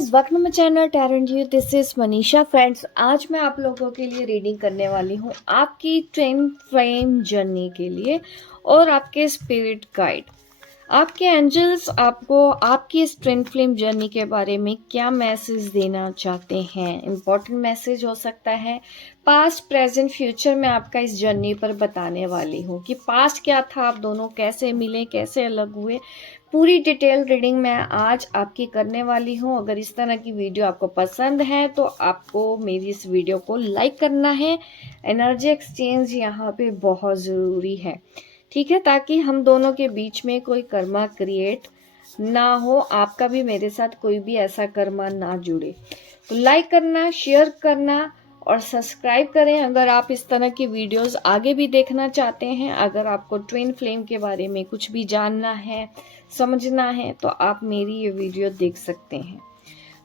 Guys, welcome to my channel टैरेंट यू। This is Manisha. Friends, आज मैं आप लोगों के लिए रीडिंग करने वाली हूँ आपकी ट्विन फ्लेम जर्नी के लिए और आपके स्पिरिट गाइड। आपके एंजल्स आपको आपकी इस ट्विन फ्लेम जर्नी के बारे में क्या मैसेज देना चाहते हैं। इम्पोर्टेंट मैसेज हो सकता है, पास्ट प्रेजेंट फ्यूचर में आपका इस जर्नी पर बताने वाली हूँ कि पास्ट क्या था, आप दोनों कैसे मिले, कैसे अलग हुए। पूरी डिटेल रीडिंग मैं आज आपकी करने वाली हूँ। अगर इस तरह की वीडियो आपको पसंद है तो आपको मेरी इस वीडियो को लाइक करना है। एनर्जी एक्सचेंज यहाँ पे बहुत ज़रूरी है, ठीक है, ताकि हम दोनों के बीच में कोई कर्मा क्रिएट ना हो, आपका भी मेरे साथ कोई भी ऐसा कर्मा ना जुड़े। तो लाइक करना, शेयर करना और सब्सक्राइब करें अगर आप इस तरह की वीडियोस आगे भी देखना चाहते हैं। अगर आपको ट्विन फ्लेम के बारे में कुछ भी जानना है, समझना है, तो आप मेरी ये वीडियो देख सकते हैं।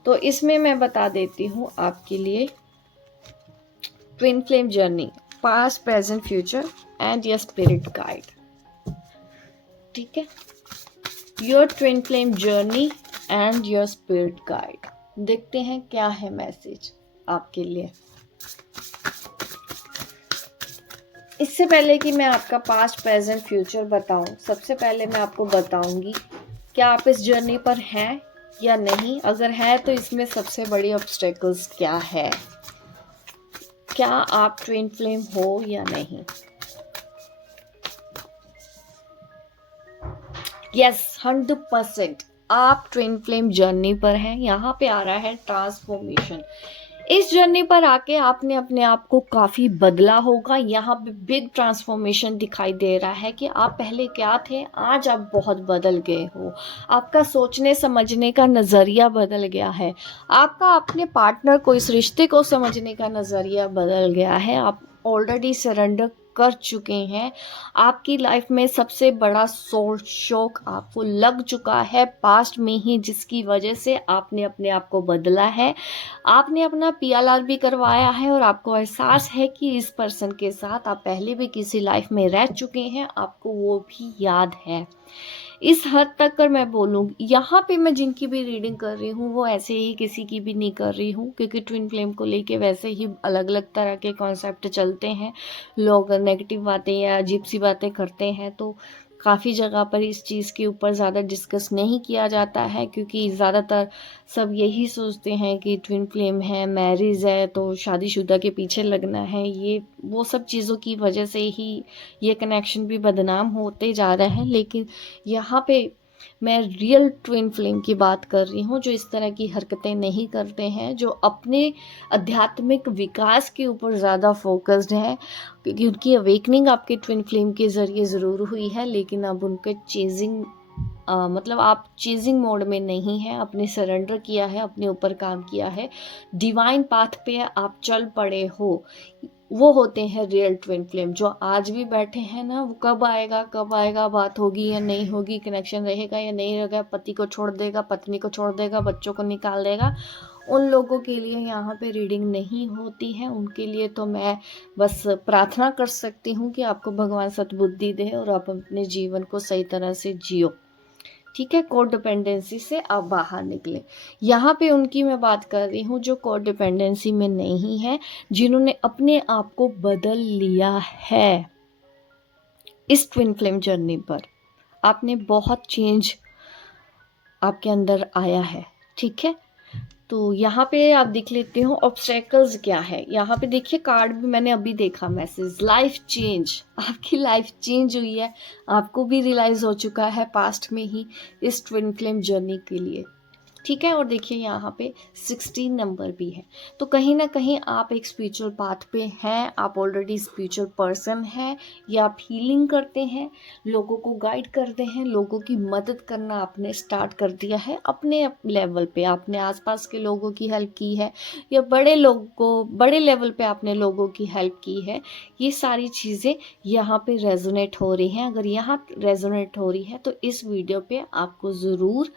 तो इसमें मैं बता देती हूँ आपके लिए twin flame journey, past present future and your spirit guide, ठीक है। Your twin flame journey and your spirit guide. देखते हैं क्या है मैसेज आपके लिए। इससे पहले कि मैं आपका पास्ट प्रेजेंट फ्यूचर बताऊं, सबसे पहले मैं आपको बताऊंगी क्या आप इस जर्नी पर हैं या नहीं। अगर है तो इसमें सबसे बड़ी ऑब्स्टेकल्स क्या है, क्या आप ट्विन फ्लेम हो या नहीं। यस, 100% आप ट्विन फ्लेम जर्नी पर हैं। यहाँ पे आ रहा है ट्रांसफॉर्मेशन। इस जर्नी पर आके आपने अपने आप को काफ़ी बदला होगा। यहाँ पे बिग ट्रांसफॉर्मेशन दिखाई दे रहा है कि आप पहले क्या थे, आज आप बहुत बदल गए हो। आपका सोचने समझने का नज़रिया बदल गया है। आपका अपने पार्टनर को, इस रिश्ते को समझने का नज़रिया बदल गया है। आप ऑलरेडी सरेंडर कर चुके हैं। आपकी लाइफ में सबसे बड़ा सोल शॉक आपको लग चुका है पास्ट में ही, जिसकी वजह से आपने अपने आप को बदला है। आपने अपना PLR भी करवाया है और आपको एहसास है कि इस पर्सन के साथ आप पहले भी किसी लाइफ में रह चुके हैं, आपको वो भी याद है। इस हद तक कर मैं बोलूँगी, यहाँ पे मैं जिनकी भी रीडिंग कर रही हूँ वो ऐसे ही किसी की भी नहीं कर रही हूँ, क्योंकि ट्विन फ्लेम को लेके वैसे ही अलग अलग तरह के कॉन्सेप्ट चलते हैं। लोग नेगेटिव बातें या अजीब सी बातें करते हैं, तो काफ़ी जगह पर इस चीज़ के ऊपर ज़्यादा डिस्कस नहीं किया जाता है, क्योंकि ज़्यादातर सब यही सोचते हैं कि ट्विन फ्लेम है, मैरिज है, तो शादीशुदा के पीछे लगना है। ये वो सब चीज़ों की वजह से ही ये कनेक्शन भी बदनाम होते जा रहे हैं। लेकिन यहाँ पे मैं रियल ट्विन फ्लेम की बात कर रही हूँ, जो इस तरह की हरकतें नहीं करते हैं, जो अपने आध्यात्मिक विकास के ऊपर ज़्यादा फोकस्ड है, क्योंकि उनकी अवेकनिंग आपके ट्विन फ्लेम के ज़रिए ज़रूर हुई है। लेकिन अब उनके चेजिंग मतलब आप चेजिंग मोड में नहीं हैं, आपने सरेंडर किया है, अपने ऊपर काम किया है, डिवाइन पाथ पे आप चल पड़े हो। वो होते हैं रियल ट्विन फ्लेम। जो आज भी बैठे हैं ना, वो कब आएगा, बात होगी या नहीं होगी, कनेक्शन रहेगा या नहीं रहेगा, पति को छोड़ देगा, पत्नी को छोड़ देगा, बच्चों को निकाल देगा, उन लोगों के लिए यहाँ पे रीडिंग नहीं होती है। उनके लिए तो मैं बस प्रार्थना कर सकती हूँ कि आपको भगवान सद्बुद्धि दे और आप अपने जीवन को सही तरह से जियो, ठीक है। कोड डिपेंडेंसी से आप बाहर निकले। यहाँ पे उनकी मैं बात कर रही हूँ जो कोड डिपेंडेंसी में नहीं है, जिन्होंने अपने आप को बदल लिया है। इस ट्विन फ्लेम जर्नी पर आपने बहुत चेंज आपके अंदर आया है, ठीक है। तो यहाँ पे आप देख लेते हो ऑब्स्टेकल्स क्या है। यहाँ पे देखिए, कार्ड भी मैंने अभी देखा, मैसेज लाइफ चेंज। आपकी लाइफ चेंज हुई है, आपको भी रियलाइज हो चुका है पास्ट में ही इस ट्विन फ्लेम जर्नी के लिए, ठीक है। और देखिए यहाँ पे 16 नंबर भी है, तो कहीं ना कहीं आप एक स्पिरिचुअल पाथ पे हैं। आप ऑलरेडी स्पिरिचुअल पर्सन हैं, या आप हीलिंग करते हैं, लोगों को गाइड करते हैं, लोगों की मदद करना आपने स्टार्ट कर दिया है अपने लेवल पे। आपने आसपास के लोगों की हेल्प की है, या बड़े लेवल पे आपने लोगों की हेल्प की है। ये सारी चीज़ें यहाँ पे रेजोनेट हो रही हैं। अगर यहाँ रेजोनेट हो रही है तो इस वीडियो पे आपको ज़रूर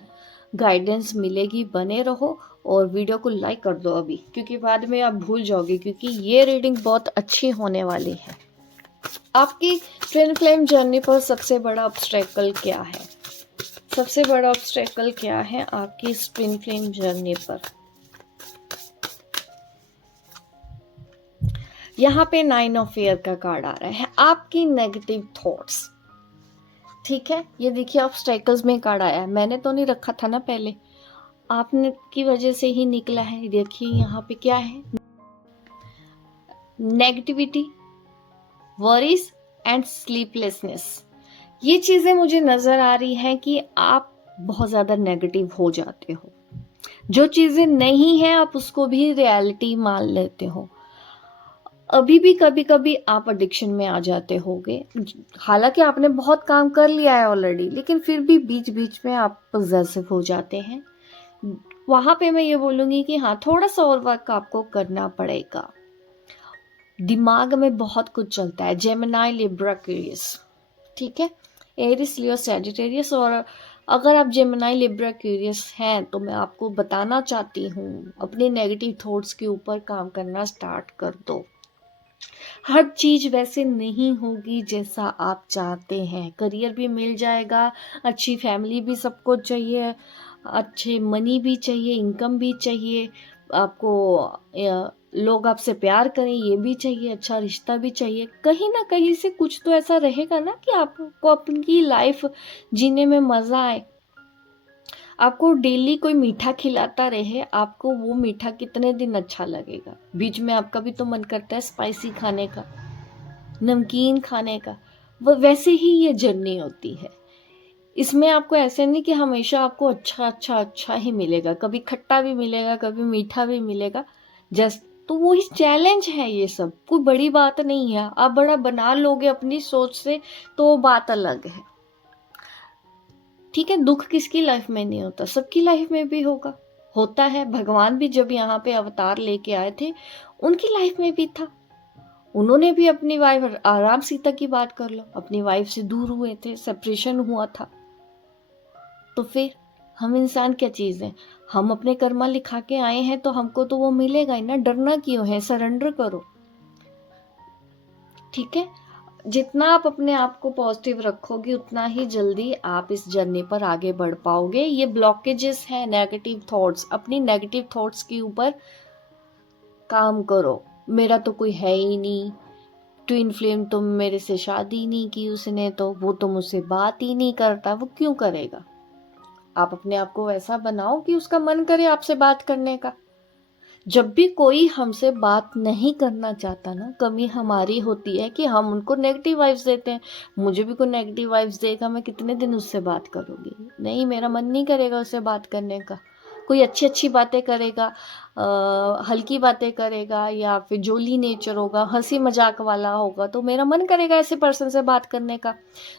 गाइडेंस मिलेगी। बने रहो और वीडियो को लाइक कर दो अभी, क्योंकि बाद में आप भूल जाओगे, क्योंकि ये रीडिंग बहुत अच्छी होने वाली है। आपकी ट्विन फ्लेम जर्नी पर सबसे बड़ा ऑब्स्टेकल क्या है? सबसे बड़ा ऑब्स्टेकल क्या है आपकी इस ट्विन फ्लेम जर्नी पर? यहाँ पे 9 ऑफ ईयर का कार्ड आ रहा है, आपकी नेगेटिव थॉट्स। ठीक है, ये देखिए ऑब्स्टेकल्स में कार्ड आया है, मैंने तो नहीं रखा था ना पहले, आपने की वजह से ही निकला है। देखिए यहाँ पे क्या है, नेगेटिविटी, वरीज एंड स्लीपलेसनेस। ये चीजें मुझे नजर आ रही हैं कि आप बहुत ज्यादा नेगेटिव हो जाते हो, जो चीजें नहीं है आप उसको भी रियलिटी मान लेते हो। अभी भी कभी कभी आप एडिक्शन में आ जाते होगे, हालांकि आपने बहुत काम कर लिया है ऑलरेडी, लेकिन फिर भी बीच बीच में आप पॉसेसिव हो जाते हैं। वहां पे मैं ये बोलूंगी कि हाँ, थोड़ा सा और वर्क आपको करना पड़ेगा। दिमाग में बहुत कुछ चलता है, जेमिनी, लिब्रा, एक्वेरियस, ठीक है, एरिस, लियो, सैजिटेरियस। और अगर आप जेमिनी, लिब्रा, एक्वेरियस हैं तो मैं आपको बताना चाहती हूँ, अपने नेगेटिव थॉट्स के ऊपर काम करना स्टार्ट कर दो। हर चीज वैसे नहीं होगी जैसा आप चाहते हैं। करियर भी मिल जाएगा, अच्छी फैमिली भी सबको चाहिए, अच्छे मनी भी चाहिए, इनकम भी चाहिए, आपको लोग आपसे प्यार करें ये भी चाहिए, अच्छा रिश्ता भी चाहिए। कहीं ना कहीं से कुछ तो ऐसा रहेगा ना कि आपको अपनी लाइफ जीने में मजा आए। आपको डेली कोई मीठा खिलाता रहे, आपको वो मीठा कितने दिन अच्छा लगेगा? बीच में आपका भी तो मन करता है स्पाइसी खाने का, नमकीन खाने का। वो वैसे ही ये जर्नी होती है। इसमें आपको ऐसे नहीं कि हमेशा आपको अच्छा अच्छा अच्छा ही मिलेगा, कभी खट्टा भी मिलेगा, कभी मीठा भी मिलेगा। जस्ट तो वही चैलेंज है, ये सब कोई बड़ी बात नहीं है। आप बड़ा बना लोगे अपनी सोच से तो वो बात अलग है, ठीक है। दुख किसकी लाइफ में नहीं होता, सबकी लाइफ में भी होता है। भगवान भी जब यहाँ पे अवतार लेके आए थे, उनकी लाइफ में भी था। उन्होंने भी अपनी वाइफ, राम सीता की बात कर लो, अपनी वाइफ से दूर हुए थे, सेपरेशन हुआ था। तो फिर हम इंसान क्या चीज है, हम अपने कर्मा लिखा के आए हैं तो हमको तो वो मिलेगा ही ना। डरना क्यों है, सरेंडर करो, ठीक है। जितना आप अपने आप को पॉजिटिव रखोगे उतना ही जल्दी आप इस जर्नी पर आगे बढ़ पाओगे। ये ब्लॉकेजेस हैं नेगेटिव थॉट्स, अपनी नेगेटिव थॉट्स के ऊपर काम करो। मेरा तो कोई है ही नहीं, ट्विन फ्लेम तो मेरे से शादी नहीं की उसने, तो वो तो मुझसे बात ही नहीं करता, वो क्यों करेगा? आप अपने आप को वैसा बनाओ कि उसका मन करे आपसे बात करने का। जब भी कोई हमसे बात नहीं करना चाहता ना, कमी हमारी होती है कि हम उनको नेगेटिव वाइब्स देते हैं। मुझे भी कोई नेगेटिव वाइब्स देगा, मैं कितने दिन उससे बात करूंगी? नहीं, मेरा मन नहीं करेगा उससे बात करने का। कोई अच्छी अच्छी बातें करेगा, हल्की बातें करेगा, या फिर जोली नेचर होगा, हंसी मजाक वाला होगा, तो मेरा मन करेगा ऐसे पर्सन से बात करने का।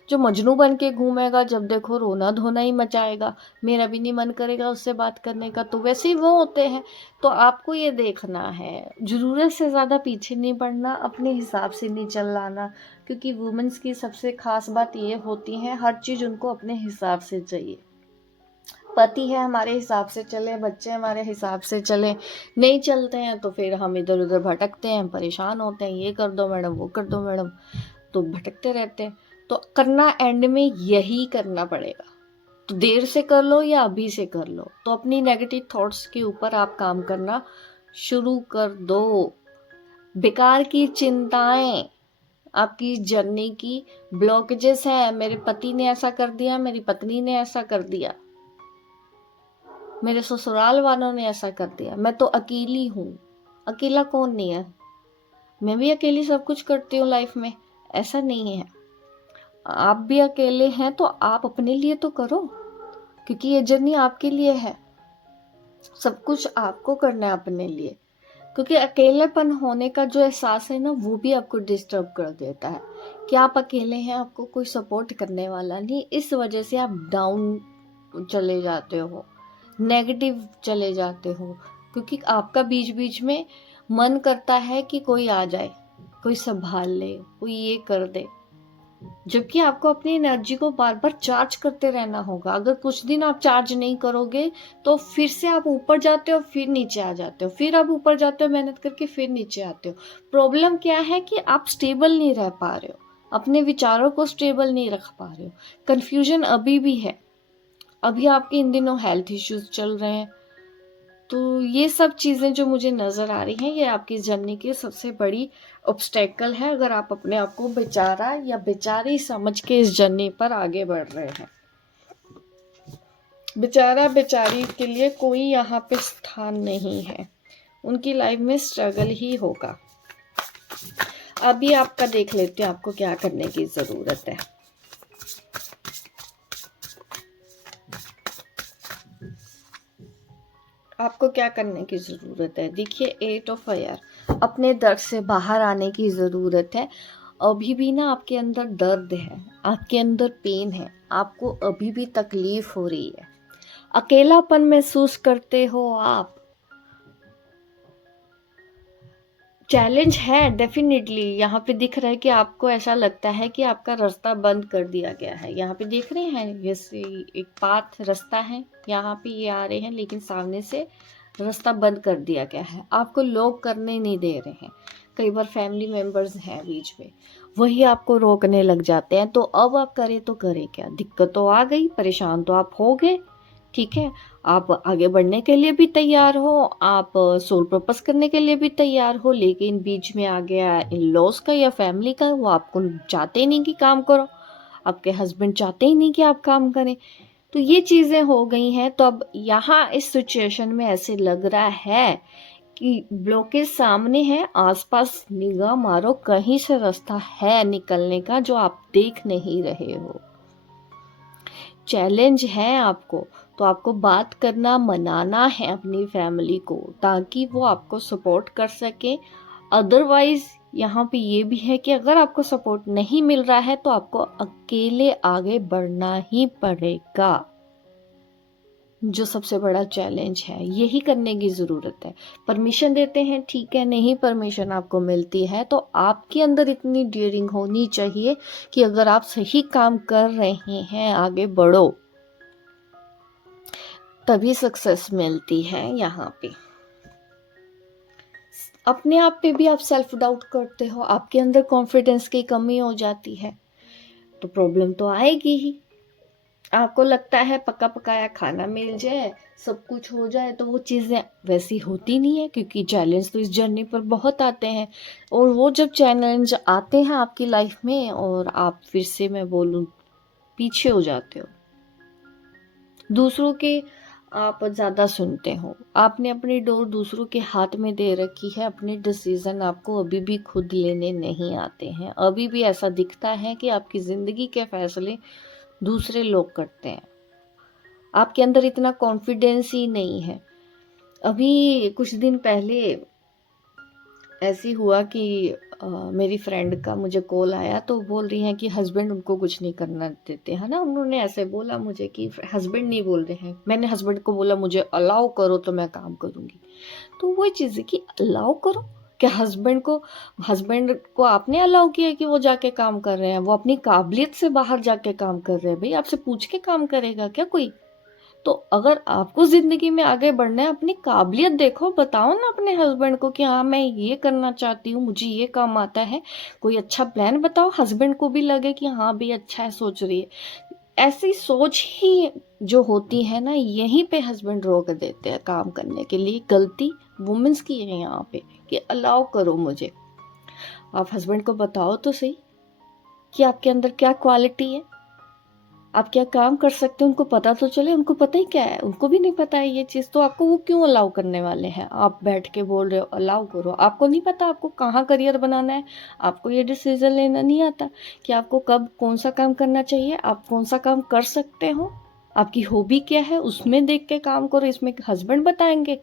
जो मजनू बन के घूमेगा, जब देखो रोना धोना ही मचाएगा, मेरा भी नहीं मन करेगा उससे बात करने का। तो वैसे ही वो होते हैं। तो आपको ये देखना है, जरूरत से ज़्यादा पीछे नहीं पड़ना, अपने हिसाब से नहीं चलाना। क्योंकि वुमेन्स की सबसे खास बात ये होती है, हर चीज़ उनको अपने हिसाब से चाहिए। पति है हमारे हिसाब से चले, बच्चे हमारे हिसाब से चले, नहीं चलते हैं तो फिर हम इधर उधर भटकते हैं, परेशान होते हैं, ये कर दो मैडम, वो कर दो मैडम, तो भटकते रहते हैं। तो करना एंड में यही करना पड़ेगा। तो देर से कर लो या अभी से कर लो, तो अपनी नेगेटिव थॉट्स के ऊपर आप काम करना शुरू कर दो। बेकार की चिंताएं आपकी जर्नी की ब्लॉकेजेस हैं। मेरे पति ने ऐसा कर दिया, मेरी पत्नी ने ऐसा कर दिया, मेरे ससुराल वालों ने ऐसा कर दिया, मैं तो अकेली हूँ। अकेला कौन नहीं है, मैं भी अकेली सब कुछ करती हूँ लाइफ में, ऐसा नहीं है। आप भी अकेले हैं तो आप अपने लिए तो करो, क्योंकि ये जर्नी आपके लिए है। सब कुछ आपको करना है अपने लिए, क्योंकि अकेलेपन होने का जो एहसास है ना, वो भी आपको डिस्टर्ब कर देता है कि आप अकेले हैं, आपको कोई सपोर्ट करने वाला नहीं। इस वजह से आप डाउन चले जाते हो, नेगेटिव चले जाते हो, क्योंकि आपका बीच बीच में मन करता है कि कोई आ जाए, कोई संभाल ले, कोई ये कर दे। जबकि आपको अपनी एनर्जी को बार बार चार्ज करते रहना होगा। अगर कुछ दिन आप चार्ज नहीं करोगे तो फिर से आप ऊपर जाते हो, फिर नीचे आ जाते हो, फिर आप ऊपर जाते हो मेहनत करके, फिर नीचे आते हो। प्रॉब्लम क्या है कि आप स्टेबल नहीं रह पा रहे हो, अपने विचारों को स्टेबल नहीं रख पा रहे हो, कंफ्यूजन अभी भी है। अभी आपके इन दिनों हेल्थ इश्यूज चल रहे हैं, तो ये सब चीज़ें जो मुझे नज़र आ रही हैं, ये आपकी जर्नी की सबसे बड़ी ऑब्स्टेकल है, अगर आप अपने आप को बेचारा या बेचारी समझ के इस जर्नी पर आगे बढ़ रहे हैं। बेचारा बेचारी के लिए कोई यहाँ पे स्थान नहीं है, उनकी लाइफ में स्ट्रगल ही होगा। अभी आपका देख लेते हैं आपको क्या करने की ज़रूरत है। आपको क्या करने की ज़रूरत है? देखिए 8 ऑफ फायर, अपने दर्द से बाहर आने की ज़रूरत है। अभी भी ना आपके अंदर दर्द है, आपके अंदर पेन है, आपको अभी भी तकलीफ हो रही है, अकेलापन महसूस करते हो आप। चैलेंज है डेफिनेटली, यहाँ पे दिख रहा है कि आपको ऐसा लगता है कि आपका रास्ता बंद कर दिया गया है। यहाँ पे देख रहे हैं जैसे एक पाथ रास्ता है, यहाँ पे ये आ रहे हैं लेकिन सामने से रास्ता बंद कर दिया गया है, आपको लोग करने नहीं दे रहे हैं। कई बार फैमिली मेंबर्स हैं बीच में, वही आपको रोकने लग जाते हैं। तो अब आप करें तो करें क्या? दिक्कत तो आ गई, परेशान तो आप हो गए, ठीक है। आप आगे बढ़ने के लिए भी तैयार हो, आप सोल पर्पस करने के लिए भी तैयार हो, लेकिन बीच में आ गया इन लॉस का या फैमिली का, वो आपको चाहते ही नहीं कि काम करो, आपके हस्बैंड चाहते ही नहीं कि आप काम करें। तो ये चीज़ें हो गई हैं। तो अब यहाँ इस सिचुएशन में ऐसे लग रहा है कि ब्लॉकेज सामने है, आसपास निगाह मारो, कहीं से रास्ता है निकलने का जो आप देख नहीं रहे हो। चैलेंज है आपको, तो आपको बात करना, मनाना है अपनी फैमिली को, ताकि वो आपको सपोर्ट कर सके। अदरवाइज यहाँ पे ये भी है कि अगर आपको सपोर्ट नहीं मिल रहा है तो आपको अकेले आगे बढ़ना ही पड़ेगा, जो सबसे बड़ा चैलेंज है। यही करने की ज़रूरत है। परमिशन देते हैं, ठीक है, नहीं परमिशन आपको मिलती है तो आपके अंदर इतनी डेयरिंग होनी चाहिए कि अगर आप सही काम कर रहे हैं, आगे बढ़ो, तभी सक्सेस मिलती है। यहाँ पे अपने आप पे भी आप सेल्फ डाउट करते हो, आपके अंदर कॉन्फिडेंस की कमी हो जाती है, तो प्रॉब्लम तो आएगी ही। आपको लगता है पका पकाया खाना मिल जाए, सब कुछ हो जाए, तो वो चीज़ें वैसी होती नहीं है, क्योंकि चैलेंज तो इस जर्नी पर बहुत आते हैं। और वो जब चैलेंज आते हैं आपकी लाइफ में और आप फिर से, मैं बोलूँ, पीछे हो जाते हो, दूसरों के आप ज़्यादा सुनते हो, आपने अपनी डोर दूसरों के हाथ में दे रखी है, अपने डिसीज़न आपको अभी भी खुद लेने नहीं आते हैं। अभी भी ऐसा दिखता है कि आपकी ज़िंदगी के फैसले दूसरे लोग करते हैं, आपके अंदर इतना कॉन्फिडेंस ही नहीं है। अभी कुछ दिन पहले ऐसी हुआ कि मेरी फ्रेंड का मुझे कॉल आया, तो बोल रही हैं कि हस्बैंड उनको कुछ नहीं करना देते हैं ना। उन्होंने ऐसे बोला मुझे कि हस्बैंड नहीं बोल रहे हैं। मैंने हस्बैंड को बोला मुझे अलाउ करो तो मैं काम करूँगी। तो वो चीज़ है कि अलाउ करो क्या? हस्बैंड को आपने अलाउ किया कि वो जाके काम कर रहे हैं? वो अपनी काबिलियत से बाहर जाके काम कर रहे हैं। भाई आपसे पूछ के काम करेगा क्या कोई? तो अगर आपको ज़िंदगी में आगे बढ़ना है, अपनी काबिलियत देखो, बताओ ना अपने हस्बैंड को कि हाँ मैं ये करना चाहती हूँ, मुझे ये काम आता है, कोई अच्छा प्लान बताओ, हस्बैंड को भी लगे कि हाँ भी अच्छा है, सोच रही है। ऐसी सोच ही जो होती है ना, यहीं पे हस्बैंड रोक देते हैं काम करने के लिए। गलती वुमेन्स की है यहाँ पे कि अलाउ करो मुझे। आप हस्बैंड को बताओ तो सही कि आपके अंदर क्या क्वालिटी है, आप क्या काम कर सकते हो, उनको पता तो चले। उनको पता ही क्या है, उनको भी नहीं पता है ये चीज़, तो आपको वो क्यों अलाउ करने वाले हैं? आप बैठ के बोल रहे हो अलाउ करो, आपको नहीं पता आपको कहाँ करियर बनाना है, आपको ये डिसीजन लेना नहीं आता कि आपको कब कौन सा काम करना चाहिए, आप कौन सा काम कर सकते हो, आपकी हॉबी क्या है, उसमें देख के काम करो। इसमें हस्बैंड बताएंगे?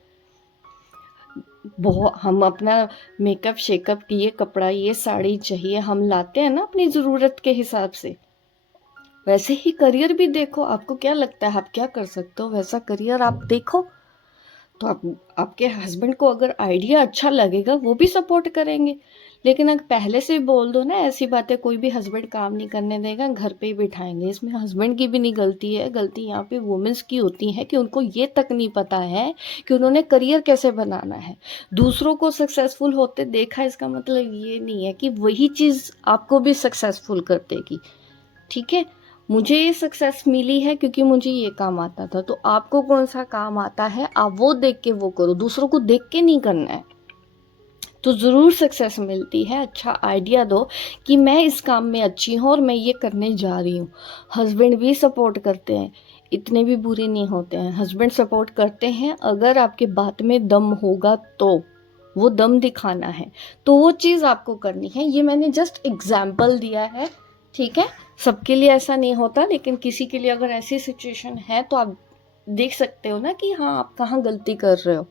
बहुत हम अपना मेकअप शेकअप, ये कपड़ा, ये साड़ी चाहिए, हम लाते हैं ना अपनी ज़रूरत के हिसाब से। वैसे ही करियर भी देखो, आपको क्या लगता है आप क्या कर सकते हो, वैसा करियर आप देखो। तो आपके हस्बैंड को अगर आइडिया अच्छा लगेगा, वो भी सपोर्ट करेंगे। लेकिन अगर पहले से बोल दो ना ऐसी बातें, कोई भी हस्बैंड काम नहीं करने देगा, घर पे ही बिठाएंगे। इसमें हस्बैंड की भी नहीं गलती है, गलती यहाँ पे वुमेन्स की होती है कि उनको ये तक नहीं पता है कि उन्होंने करियर कैसे बनाना है। दूसरों को सक्सेसफुल होते देखा, इसका मतलब ये नहीं है कि वही चीज़ आपको भी सक्सेसफुल कर देगी, ठीक है। मुझे ये सक्सेस मिली है क्योंकि मुझे ये काम आता था। तो आपको कौन सा काम आता है, आप वो देख के वो करो, दूसरों को देख के नहीं करना है, तो ज़रूर सक्सेस मिलती है। अच्छा आइडिया दो कि मैं इस काम में अच्छी हूँ और मैं ये करने जा रही हूँ। हस्बैंड भी सपोर्ट करते हैं, इतने भी बुरे नहीं होते हैं। हस्बैंड सपोर्ट करते हैं, अगर आपके बात में दम होगा तो वो दम दिखाना है, तो वो चीज़ आपको करनी है। ये मैंने जस्ट एग्जाम्पल दिया है, ठीक है। सबके लिए ऐसा नहीं होता, लेकिन किसी के लिए अगर ऐसी सिचुएशन है तो आप देख सकते हो ना कि हाँ आप कहाँ गलती कर रहे हो।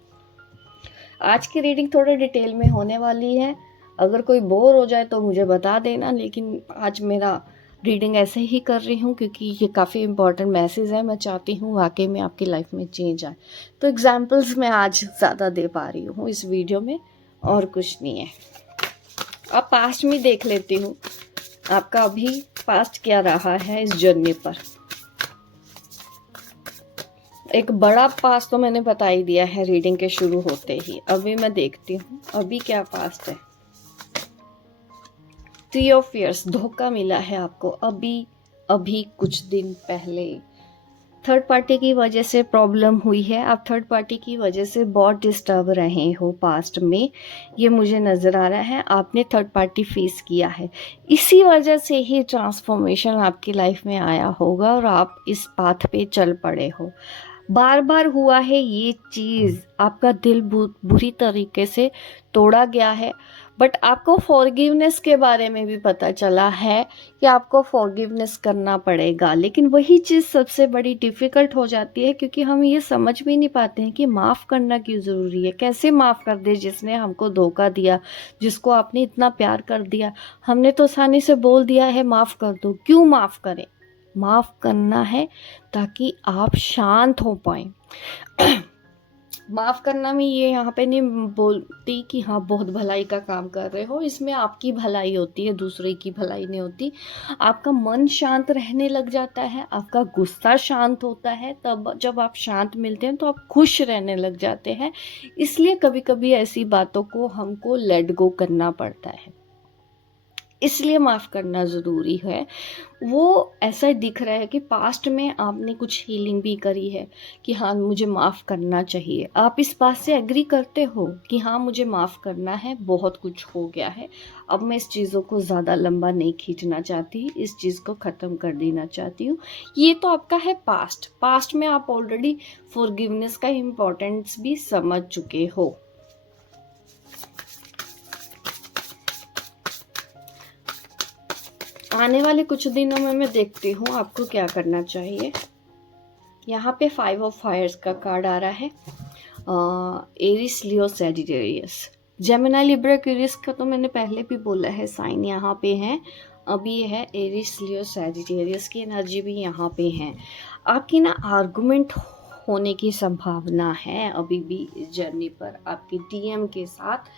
आज की रीडिंग थोड़ा डिटेल में होने वाली है, अगर कोई बोर हो जाए तो मुझे बता देना, लेकिन आज मेरा रीडिंग ऐसे ही कर रही हूँ क्योंकि ये काफ़ी इंपॉर्टेंट मैसेज है। मैं चाहती हूँ वाकई में आपकी लाइफ में चेंज आए, तो एग्जाम्पल्स मैं आज ज़्यादा दे पा रही हूँ इस वीडियो में, और कुछ नहीं है। अब पास्ट में देख लेती हूँ आपका अभी पास्ट क्या रहा है इस जर्नी पर। एक बड़ा पास्ट तो मैंने बता ही दिया है रीडिंग के शुरू होते ही। अभी मैं देखती हूँ अभी क्या पास्ट है। 3 ऑफ इयर्स, धोखा मिला है आपको अभी कुछ दिन पहले। थर्ड पार्टी की वजह से प्रॉब्लम हुई है, आप थर्ड पार्टी की वजह से बहुत डिस्टर्ब रहे हो पास्ट में, ये मुझे नज़र आ रहा है। आपने थर्ड पार्टी फेस किया है, इसी वजह से ही ट्रांसफॉर्मेशन आपकी लाइफ में आया होगा और आप इस पाथ पे चल पड़े हो। बार बार हुआ है ये चीज़, आपका दिल बुरी तरीके से तोड़ा गया है, बट आपको फॉरगिवनेस के बारे में भी पता चला है कि आपको फॉरगिवनेस करना पड़ेगा। लेकिन वही चीज़ सबसे बड़ी डिफ़िकल्ट हो जाती है, क्योंकि हम ये समझ भी नहीं पाते हैं कि माफ़ करना क्यों ज़रूरी है। कैसे माफ़ कर दे जिसने हमको धोखा दिया, जिसको आपने इतना प्यार कर दिया, हमने तो आसानी से बोल दिया है माफ़ कर दो, क्यों माफ़ करें। माफ़ करना है ताकि आप शांत हो पाएँ। माफ़ करना में ये यहाँ पे नहीं बोलती कि हाँ बहुत भलाई का काम कर रहे हो, इसमें आपकी भलाई होती है, दूसरे की भलाई नहीं होती। आपका मन शांत रहने लग जाता है, आपका गुस्सा शांत होता है, तब जब आप शांत मिलते हैं तो आप खुश रहने लग जाते हैं। इसलिए कभी कभी ऐसी बातों को हमको लेट गो करना पड़ता है, इसलिए माफ़ करना ज़रूरी है। वो ऐसा दिख रहा है कि पास्ट में आपने कुछ हीलिंग भी करी है कि हाँ मुझे माफ़ करना चाहिए। आप इस बात से एग्री करते हो कि हाँ मुझे माफ़ करना है, बहुत कुछ हो गया है, अब मैं इस चीज़ों को ज़्यादा लंबा नहीं खींचना चाहती, इस चीज़ को ख़त्म कर देना चाहती हूँ। ये तो आपका है पास्ट में आप ऑलरेडी फॉरगिवनेस का इम्पोर्टेंस भी समझ चुके हो। आने वाले कुछ दिनों में मैं देखती हूँ आपको क्या करना चाहिए। यहाँ पे 5 ऑफ फायर्स का कार्ड आ रहा है। एरिस, लियो, सैजिटेरियस, जेमिनी, लिब्रा, एक्वेरियस का तो मैंने पहले भी बोला है साइन यहाँ पे है। अभी ये है एरिस, लियो, सैजिटेरियस की एनर्जी भी यहाँ पे है। आपकी ना आर्गुमेंट होने की संभावना है अभी भी इस जर्नी पर आपकी डीएम के साथ।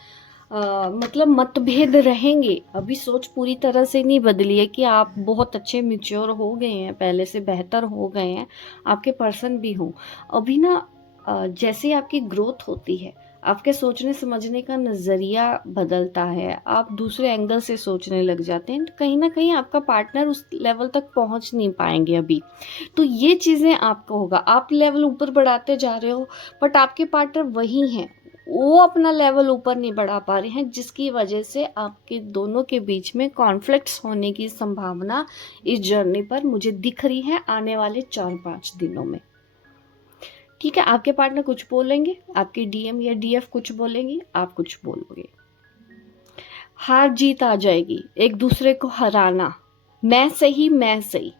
मतलब मतभेद रहेंगे, अभी सोच पूरी तरह से नहीं बदली है कि आप बहुत अच्छे मैच्योर हो गए हैं, पहले से बेहतर हो गए हैं, आपके पर्सन भी हों। अभी ना जैसे आपकी ग्रोथ होती है, आपके सोचने समझने का नज़रिया बदलता है, आप दूसरे एंगल से सोचने लग जाते हैं, तो कहीं ना कहीं आपका पार्टनर उस लेवल तक पहुंच नहीं पाएंगे अभी। तो ये चीज़ें आपको होगा, आप लेवल ऊपर बढ़ाते जा रहे हो, बट आपके पार्टनर वही हैं, वो अपना लेवल ऊपर नहीं बढ़ा पा रहे हैं, जिसकी वजह से आपके दोनों के बीच में कॉन्फ्लिक्ट्स होने की संभावना इस जर्नी पर मुझे दिख रही है आने वाले 4-5 दिनों में। ठीक है, आपके पार्टनर कुछ बोलेंगे, आपके डीएम या डीएफ कुछ बोलेंगे, आप कुछ बोलोगे, हार जीत आ जाएगी, एक दूसरे को हराना, मैं सही।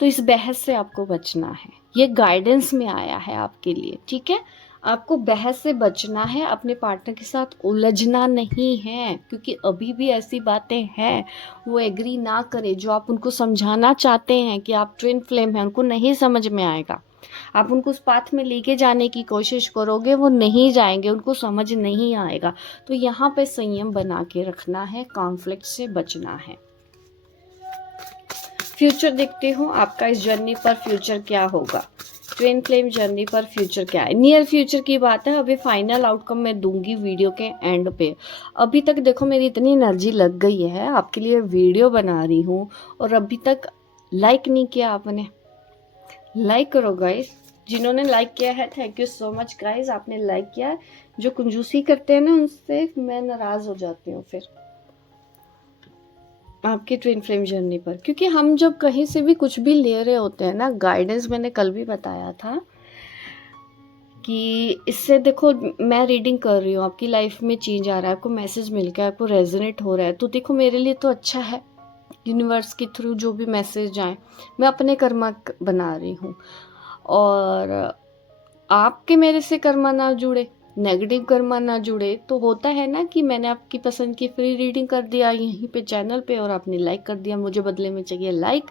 तो इस बहस से आपको बचना है, ये गाइडेंस में आया है आपके लिए। ठीक है, आपको बहस से बचना है, अपने पार्टनर के साथ उलझना नहीं है, क्योंकि अभी भी ऐसी बातें हैं वो एग्री ना करे जो आप उनको समझाना चाहते हैं कि आप ट्विन फ्लेम हैं, उनको नहीं समझ में आएगा। आप उनको उस पाथ में लेके जाने की कोशिश करोगे, वो नहीं जाएंगे, उनको समझ नहीं आएगा। तो यहाँ पे संयम बना के रखना है, कॉन्फ्लिक्ट से बचना है। फ्यूचर देखते हो आपका इस जर्नी पर, फ्यूचर क्या होगा, ट्विन फ्लेम जर्नी पर फ्यूचर क्या है। नियर फ्यूचर की बात है, अभी फाइनल आउटकम मैं दूंगी वीडियो के एंड पे। अभी तक देखो मेरी इतनी एनर्जी लग गई है, आपके लिए वीडियो बना रही हूँ और अभी तक लाइक नहीं किया आपने, लाइक करो गाइस। जिन्होंने लाइक किया है thank you so much guys, आपने लाइक किया है। जो कंजूसी करते हैं ना उनसे मैं नाराज हो जाती हूँ फिर आपके ट्विन फ्लेम जर्नी पर, क्योंकि हम जब कहीं से भी कुछ भी ले रहे होते हैं ना, गाइडेंस मैंने कल भी बताया था कि इससे देखो मैं रीडिंग कर रही हूँ, आपकी लाइफ में चेंज आ रहा है, आपको मैसेज मिल गया, आपको रेजोनेट हो रहा है, तो देखो मेरे लिए तो अच्छा है। यूनिवर्स के थ्रू जो भी मैसेज आए मैं अपने कर्मा बना रही हूँ, और आपके मेरे से कर्मा ना जुड़े, नेगेटिव कर्मा ना जुड़े, तो होता है ना कि मैंने आपकी पसंद की फ्री रीडिंग कर दिया यहीं पे चैनल पे और आपने लाइक कर दिया, मुझे बदले में चाहिए लाइक।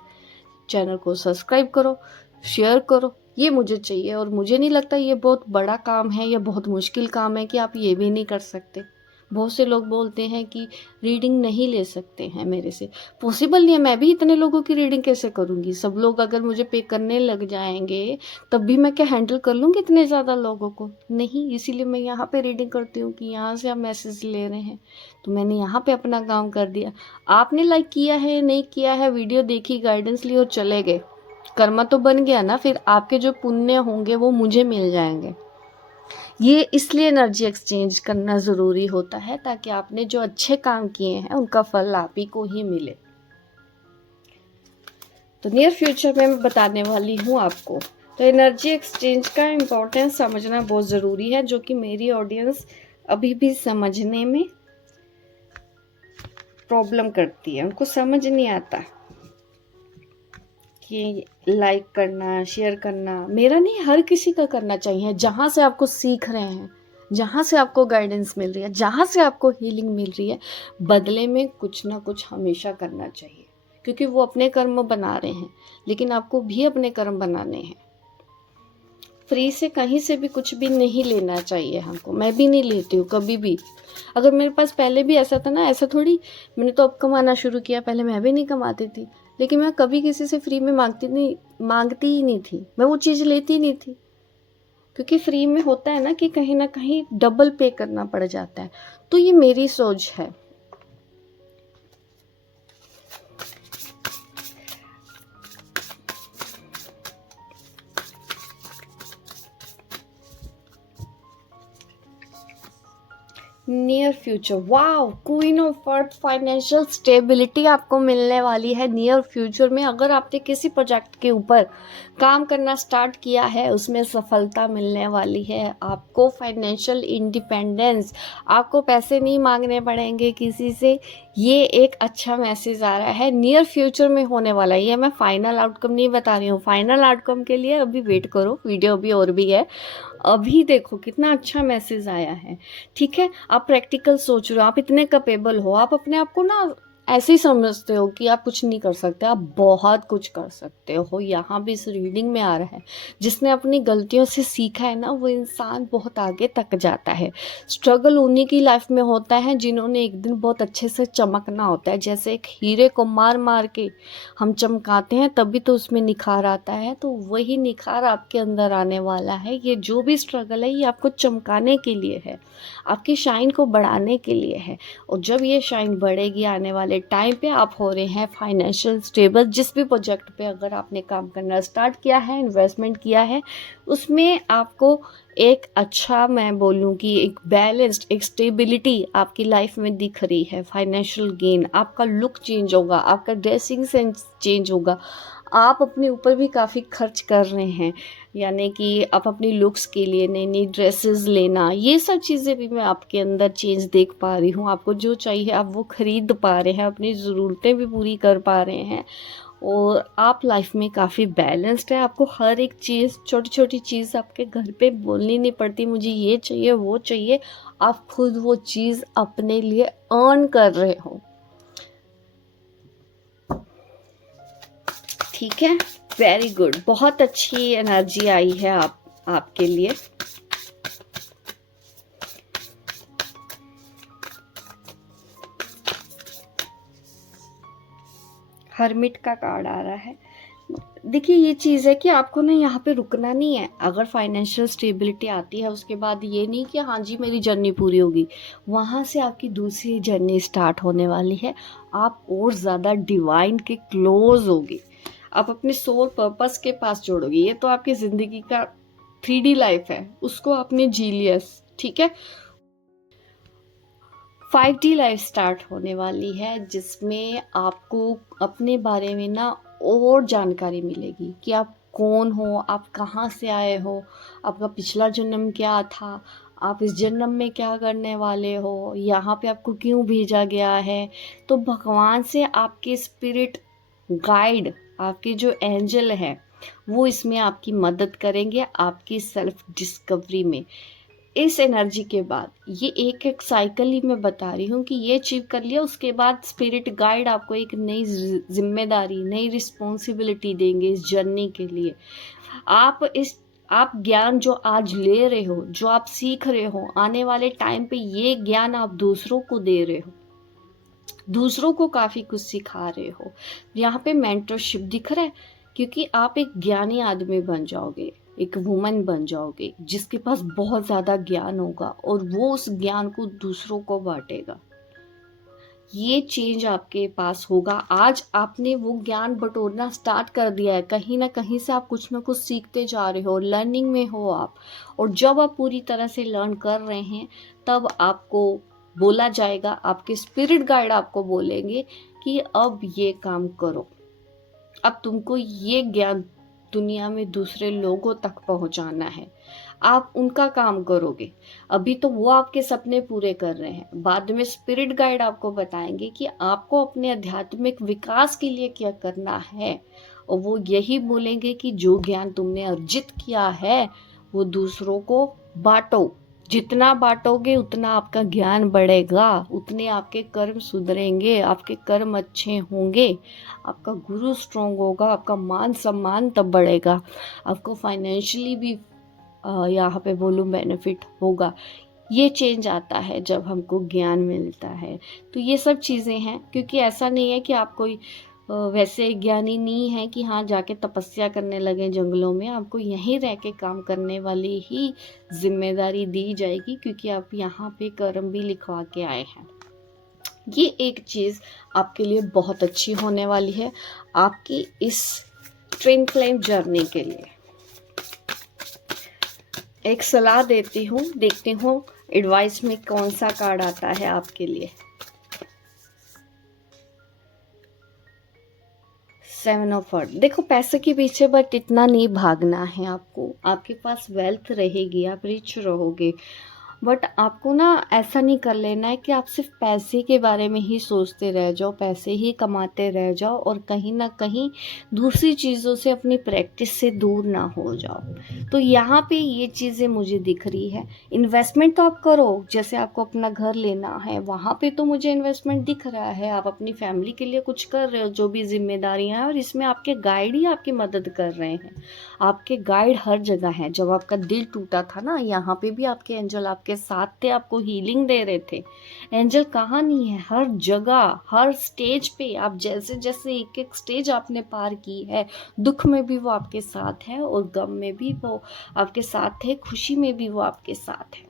चैनल को सब्सक्राइब करो, शेयर करो, ये मुझे चाहिए। और मुझे नहीं लगता ये बहुत बड़ा काम है या बहुत मुश्किल काम है कि आप ये भी नहीं कर सकते। बहुत से लोग बोलते हैं कि रीडिंग नहीं ले सकते हैं मेरे से, पॉसिबल नहीं है। मैं भी इतने लोगों की रीडिंग कैसे करूँगी? सब लोग अगर मुझे पे करने लग जाएंगे तब भी मैं क्या हैंडल कर लूँगी इतने ज़्यादा लोगों को? नहीं, इसीलिए मैं यहाँ पे रीडिंग करती हूँ कि यहाँ से आप मैसेज ले रहे हैं तो मैंने यहाँ पे अपना काम कर दिया। आपने लाइक किया है नहीं किया है, वीडियो देखी, गाइडेंस ली और चले गए, कर्मा तो बन गया ना। फिर आपके जो पुण्य होंगे वो मुझे मिल जाएंगे। ये इसलिए एनर्जी एक्सचेंज करना ज़रूरी होता है ताकि आपने जो अच्छे काम किए हैं उनका फल आप ही को ही मिले। तो नियर फ्यूचर में मैं बताने वाली हूँ आपको। तो एनर्जी एक्सचेंज का इम्पोर्टेंस समझना बहुत ज़रूरी है, जो कि मेरी ऑडियंस अभी भी समझने में प्रॉब्लम करती है, उनको समझ नहीं आता कि लाइक करना, शेयर करना मेरा नहीं, हर किसी का करना चाहिए। जहाँ से आपको सीख रहे हैं, जहाँ से आपको गाइडेंस मिल रही है, जहाँ से आपको हीलिंग मिल रही है, बदले में कुछ ना कुछ हमेशा करना चाहिए, क्योंकि वो अपने कर्म बना रहे हैं, लेकिन आपको भी अपने कर्म बनाने हैं। फ्री से कहीं से भी कुछ भी नहीं लेना चाहिए हमको, मैं भी नहीं लेती हूँ कभी भी। अगर मेरे पास पहले भी ऐसा था ना, ऐसा थोड़ी, मैंने तो अब कमाना शुरू किया, पहले मैं भी नहीं कमाती थी, लेकिन मैं कभी किसी से फ्री में मांगती ही नहीं थी, मैं वो चीज़ लेती नहीं थी। क्योंकि फ्री में होता है ना कहीं डबल पे करना पड़ जाता है। तो ये मेरी सोच है। Near future, wow, queen of earth, financial stability आपको मिलने वाली है नियर फ्यूचर में। अगर आपने किसी प्रोजेक्ट के ऊपर काम करना स्टार्ट किया है उसमें सफलता मिलने वाली है आपको। फाइनेंशियल इंडिपेंडेंस, आपको पैसे नहीं मांगने पड़ेंगे किसी से। ये एक अच्छा मैसेज आ रहा है, नियर फ्यूचर में होने वाला है। ये मैं फाइनल आउटकम नहीं बता रही हूँ, फाइनल आउटकम के लिए अभी वेट करो, वीडियो अभी और भी है। अभी देखो कितना अच्छा मैसेज आया है, ठीक है। आप प्रैक्टिकल सोच रहे हो, आप इतने कैपेबल हो, आप अपने आप को ना ऐसे ही समझते हो कि आप कुछ नहीं कर सकते, आप बहुत कुछ कर सकते हो। यहाँ भी इस रीडिंग में आ रहा है, जिसने अपनी गलतियों से सीखा है ना वो इंसान बहुत आगे तक जाता है। स्ट्रगल उन्हीं की लाइफ में होता है जिन्होंने एक दिन बहुत अच्छे से चमकना होता है। जैसे एक हीरे को मार मार के हम चमकाते हैं तभी तो उसमें निखार आता है, तो वही निखार आपके अंदर आने वाला है। ये जो भी स्ट्रगल है ये आपको चमकाने के लिए है, आपकी शाइन को बढ़ाने के लिए है। और जब ये शाइन बढ़ेगी आने वाले टाइम पे, आप हो रहे हैं फाइनेंशियल स्टेबल। जिस भी प्रोजेक्ट पे अगर आपने काम करना स्टार्ट किया है, इन्वेस्टमेंट किया है, उसमें आपको एक अच्छा, मैं बोलूँ कि एक बैलेंस्ड, एक स्टेबिलिटी आपकी लाइफ में दिख रही है। फाइनेंशियल गेन, आपका लुक चेंज होगा, आपका ड्रेसिंग सेंस चेंज होगा। आप अपने ऊपर भी काफ़ी खर्च कर रहे हैं, यानी कि आप अपनी लुक्स के लिए नई नई ड्रेसेस लेना, ये सब चीज़ें भी मैं आपके अंदर चेंज देख पा रही हूँ। आपको जो चाहिए आप वो खरीद पा रहे हैं, अपनी ज़रूरतें भी पूरी कर पा रहे हैं, और आप लाइफ में काफ़ी बैलेंस्ड है। आपको हर एक चीज़, छोटी छोटी चीज़ आपके घर पे बोलनी नहीं पड़ती मुझे ये चाहिए वो चाहिए, आप खुद वो चीज़ अपने लिए अर्न कर रहे हो, ठीक है। वेरी गुड, बहुत अच्छी एनर्जी आई है आपके लिए। हर्मिट का कार्ड आ रहा है। देखिए ये चीज़ है कि आपको ना यहाँ पे रुकना नहीं है। अगर फाइनेंशियल स्टेबिलिटी आती है उसके बाद ये नहीं कि हाँ जी मेरी जर्नी पूरी होगी, वहाँ से आपकी दूसरी जर्नी स्टार्ट होने वाली है। आप और ज़्यादा डिवाइन के क्लोज होगी, आप अपने सोल पर्पस के पास जोड़ोगे। ये तो आपकी ज़िंदगी का 3D लाइफ है, उसको आपने जी लिया, ठीक है। 5D लाइफ स्टार्ट होने वाली है, जिसमें आपको अपने बारे में ना और जानकारी मिलेगी कि आप कौन हो, आप कहाँ से आए हो, आपका पिछला जन्म क्या था, आप इस जन्म में क्या करने वाले हो, यहाँ पे आपको क्यों भेजा गया है। तो भगवान से आपके स्पिरिट गाइड, आपके जो एंजल है, वो इसमें आपकी मदद करेंगे आपकी सेल्फ डिस्कवरी में। इस एनर्जी के बाद ये एक एक साइकिल ही मैं बता रही हूँ कि ये अचीव कर लिया, उसके बाद स्पिरिट गाइड आपको एक नई जिम्मेदारी, नई रिस्पॉन्सिबिलिटी देंगे इस जर्नी के लिए। आप ज्ञान जो आज ले रहे हो, जो आप सीख रहे हो, आने वाले टाइम पे ये ज्ञान आप दूसरों को दे रहे हो, दूसरों को काफ़ी कुछ सिखा रहे हो। यहाँ पे मेंटरशिप दिख रहा है, क्योंकि आप एक ज्ञानी आदमी बन जाओगे, एक वुमन बन जाओगे जिसके पास बहुत ज़्यादा ज्ञान होगा और वो उस ज्ञान को दूसरों को बांटेगा। ये चेंज आपके पास होगा। आज आपने वो ज्ञान बटोरना स्टार्ट कर दिया है, कहीं ना कहीं से आप कुछ ना कुछ सीखते जा रहे हो, लर्निंग में हो आप। और जब आप पूरी तरह से लर्न कर रहे हैं, तब आपको बोला जाएगा, आपके स्पिरिट गाइड आपको बोलेंगे कि अब ये काम करो, अब तुमको ये ज्ञान दुनिया में दूसरे लोगों तक पहुंचाना है, आप उनका काम करोगे। अभी तो वो आपके सपने पूरे कर रहे हैं, बाद में स्पिरिट गाइड आपको बताएंगे कि आपको अपने आध्यात्मिक विकास के लिए क्या करना है। और वो यही बोलेंगे कि जो ज्ञान तुमने अर्जित किया है वो दूसरों को बांटो। जितना बांटोगे उतना आपका ज्ञान बढ़ेगा, उतने आपके कर्म सुधरेंगे, आपके कर्म अच्छे होंगे, आपका गुरु स्ट्रॉन्ग होगा, आपका मान सम्मान तब बढ़ेगा, आपको फाइनेंशियली भी यहाँ पे बोलूँ बेनिफिट होगा। ये चेंज आता है जब हमको ज्ञान मिलता है। तो ये सब चीज़ें हैं, क्योंकि ऐसा नहीं है कि आप कोई वैसे ज्ञानी नहीं है कि हाँ जाके तपस्या करने लगे जंगलों में। आपको यहीं रह के काम करने वाली ही जिम्मेदारी दी जाएगी, क्योंकि आप यहाँ पे कर्म भी लिखवा के आए हैं। ये एक चीज़ आपके लिए बहुत अच्छी होने वाली है आपकी इस ट्विन फ्लेम जर्नी के लिए। एक सलाह देती हूँ, देखती हूँ एडवाइस में कौन सा कार्ड आता है आपके लिए। 7 ऑफ हार्ट। देखो, पैसे के पीछे बट इतना नहीं भागना है आपको, आपके पास वेल्थ रहेगी, आप रिच रहोगे, बट आपको ना ऐसा नहीं कर लेना है कि आप सिर्फ पैसे के बारे में ही सोचते रह जाओ, पैसे ही कमाते रह जाओ और कहीं ना कहीं दूसरी चीज़ों से, अपनी प्रैक्टिस से दूर ना हो जाओ। तो यहाँ पे ये चीज़ें मुझे दिख रही है। इन्वेस्टमेंट तो आप करो, जैसे आपको अपना घर लेना है, वहाँ पे तो मुझे इन्वेस्टमेंट दिख रहा है। आप अपनी फैमिली के लिए कुछ कर रहे हो, जो भी जिम्मेदारियाँ हैं, और इसमें आपके गाइड ही आपकी मदद कर रहे हैं। आपके गाइड हर जगह हैं। जब आपका दिल टूटा था ना, यहाँ पे भी आपके एंजल आपके साथ थे, आपको हीलिंग दे रहे थे। एंजल कहाँ नहीं है, हर जगह, हर स्टेज पे। आप जैसे जैसे एक एक स्टेज आपने पार की है, दुख में भी वो आपके साथ है और गम में भी वो आपके साथ है, खुशी में भी वो आपके साथ है।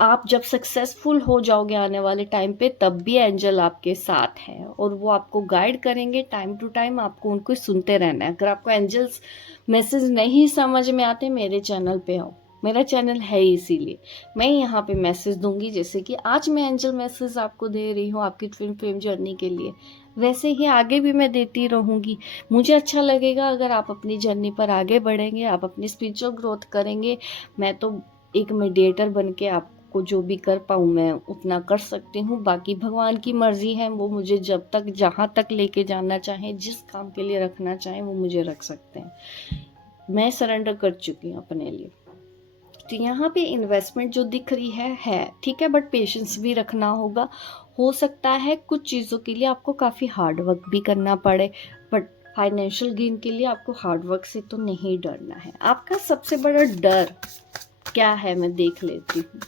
आप जब सक्सेसफुल हो जाओगे आने वाले टाइम पे, तब भी एंजल आपके साथ है और वो आपको गाइड करेंगे टाइम टू टाइम। आपको उनको सुनते रहना है। अगर आपको एंजल्स मैसेज नहीं समझ में आते, मेरे चैनल पे आओ, मेरा चैनल है इसीलिए मैं यहाँ पे मैसेज दूंगी। जैसे कि आज मैं एंजल मैसेज आपको दे रही हूँ आपकी ट्विन फ्लेम जर्नी के लिए, वैसे ही आगे भी मैं देती रहूँगी। मुझे अच्छा लगेगा अगर आप अपनी जर्नी पर आगे बढ़ेंगे, आप अपनी स्पिरिचुअल ग्रोथ करेंगे। मैं तो एक मीडिएटर बन के आपको जो भी कर पाऊँ मैं उतना कर सकती हूँ। बाकी भगवान की मर्जी है, वो मुझे जब तक जहाँ तक लेके जाना चाहें, जिस काम के लिए रखना चाहें, वो मुझे रख सकते हैं। मैं सरेंडर कर चुकी हूँ अपने लिए। तो यहाँ पे इन्वेस्टमेंट जो दिख रही है ठीक है, बट पेशेंस भी रखना होगा। हो सकता है कुछ चीज़ों के लिए आपको काफ़ी हार्ड वर्क भी करना पड़े, बट फाइनेंशियल गेन के लिए आपको हार्ड वर्क से तो नहीं डरना है। आपका सबसे बड़ा डर क्या है, मैं देख लेती हूँ।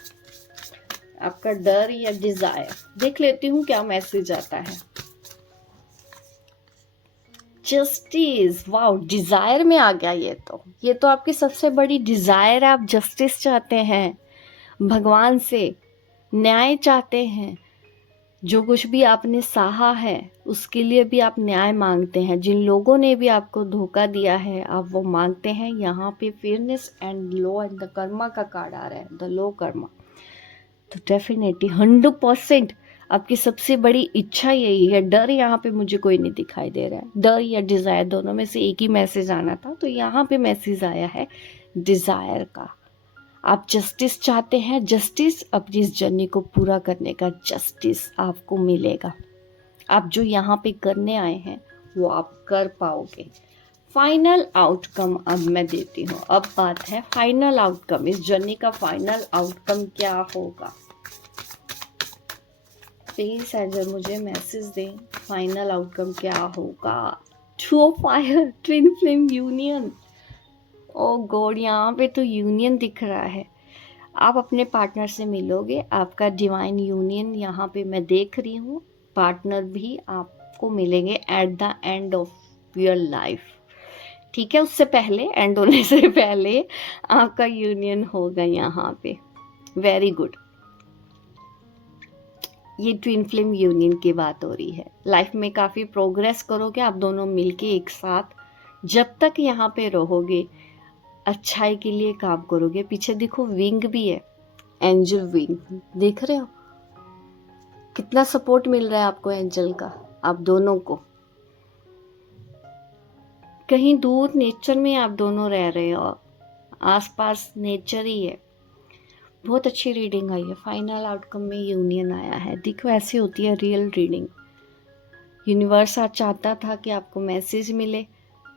आपका डर या डिजायर, देख लेती हूँ क्या मैसेज आता है। जस्टिस, वाओ, डिजायर में आ गया। ये तो आपकी सबसे बड़ी डिजायर है। आप जस्टिस चाहते हैं, भगवान से न्याय चाहते हैं, जो कुछ भी आपने सहा है उसके लिए भी आप न्याय मांगते हैं। जिन लोगों ने भी आपको धोखा दिया है आप वो मांगते हैं। यहाँ पे fairness and law and the Karma का कार्ड आ रहा है, द लॉ कर्मा। तो डेफिनेटली 100% आपकी सबसे बड़ी इच्छा यही है। डर यहाँ पे मुझे कोई नहीं दिखाई दे रहा है। डर या डिज़ायर दोनों में से एक ही मैसेज आना था, तो यहाँ पे मैसेज आया है डिज़ायर का। आप जस्टिस चाहते हैं, जस्टिस अपनी इस जर्नी को पूरा करने का जस्टिस आपको मिलेगा। आप जो यहाँ पे करने आए हैं वो आप कर पाओगे। फाइनल आउटकम अब मैं देती हूँ। अब बात है फाइनल आउटकम, इस जर्नी का फाइनल आउटकम क्या होगा। प्लीज एंजल मुझे मैसेज दें, फाइनल आउटकम क्या होगा। Two of fire, twin flame union. Oh God, यहाँ पे तो यूनियन दिख रहा है। आप अपने पार्टनर से मिलोगे, आपका डिवाइन यूनियन यहाँ पे मैं देख रही हूँ। पार्टनर भी आपको मिलेंगे at the end of your life. ठीक है, उससे पहले, एंड होने से पहले आपका यूनियन होगा यहाँ पे। Very good. ये ट्विन फ्लेम यूनियन की बात हो रही है। लाइफ में काफ़ी प्रोग्रेस करोगे आप दोनों मिलके एक साथ। जब तक यहाँ पे रहोगे अच्छाई के लिए काम करोगे। पीछे देखो विंग भी है, एंजल विंग, देख रहे हो कितना सपोर्ट मिल रहा है आपको एंजल का, आप दोनों को। कहीं दूर नेचर में आप दोनों रह रहे हो, आसपास नेचर ही है। बहुत अच्छी रीडिंग आई है। फाइनल आउटकम में यूनियन आया है। देखो ऐसी होती है रियल रीडिंग। यूनिवर्स आज चाहता था कि आपको मैसेज मिले,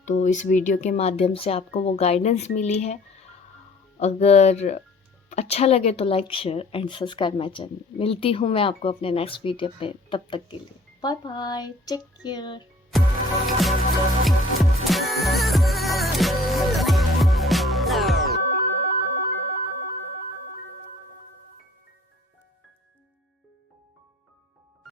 तो इस वीडियो के माध्यम से आपको वो गाइडेंस मिली है। अगर अच्छा लगे तो like, share and subscribe my channel. मिलती हूँ मैं आपको अपने नेक्स्ट वीडियो पे, तब तक के लिए बाय बाय, टेक केयर।